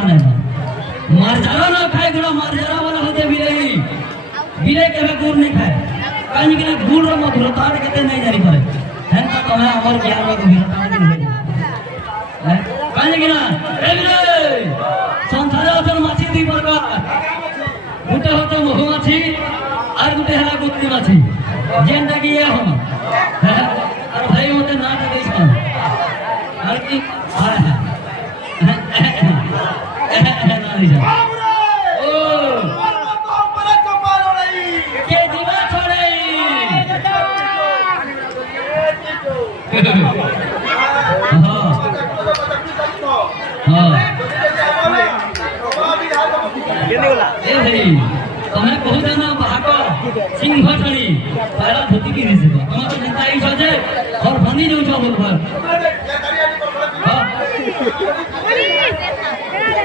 मारजारा ना खाए थोड़ा मारजारा वाला होते बिले के गुड़ नहीं खाए कहीं कि गुड़ रो मत रो ताड़ के नहीं जानी पड़े है ना तो मैं अमर ज्ञान में भी ताड़ के है कहीं कि ना ए बिले संसार अपन माछी दी प्रकार गुटे होते महु माछी और गुटे हला गुत्ती माछी जेंदा की ये हम और भाई होते नाट देश में और की तुम्हें बहुत जाना भाग सिंह छड़ी पहला धोती की नहीं और बनी जो बोल